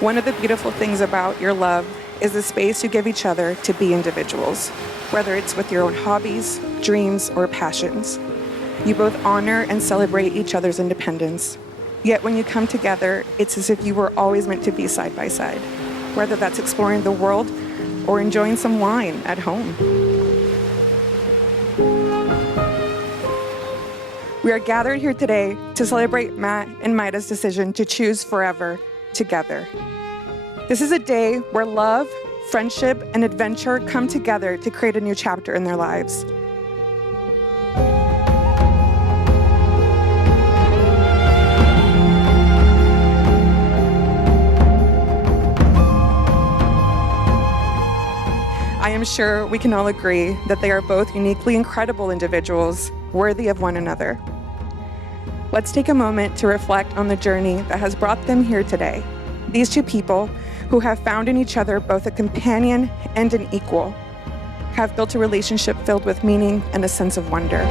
One of the beautiful things about your love is the space you give each other to be individuals, whether it's with your own hobbies, dreams, or passions. You both honor and celebrate each other's independence. Yet when you come together, it's as if you were always meant to be side by side, whether that's exploring the world or enjoying some wine at home. We are gathered here today to celebrate Matt and Maira's decision to choose forever together. This is a day where love, friendship, and adventure come together to create a new chapter in their lives. I am sure we can all agree that they are both uniquely incredible individuals, worthy of one another. Let's take a moment to reflect on the journey that has brought them here today. These two people, who have found in each other both a companion and an equal, have built a relationship filled with meaning and a sense of wonder.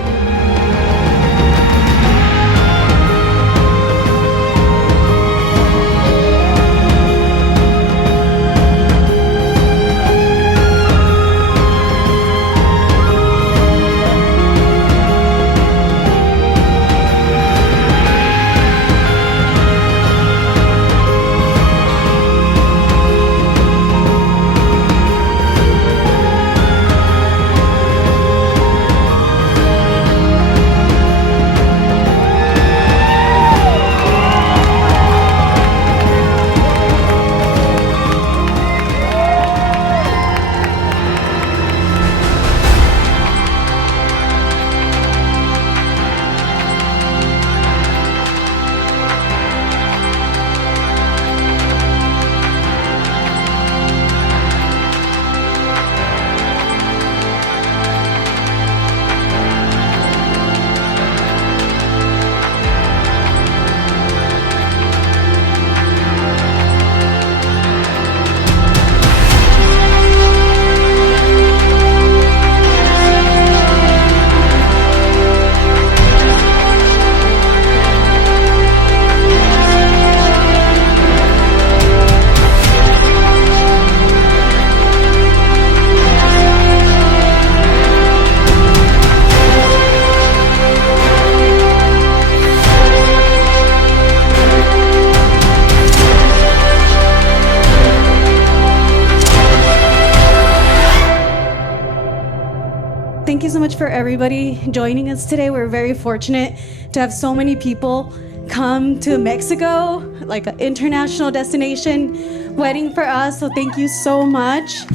Thank you so much for everybody joining us today. We're very fortunate to have so many people come to Mexico, like an international destination wedding for us. So thank you so much.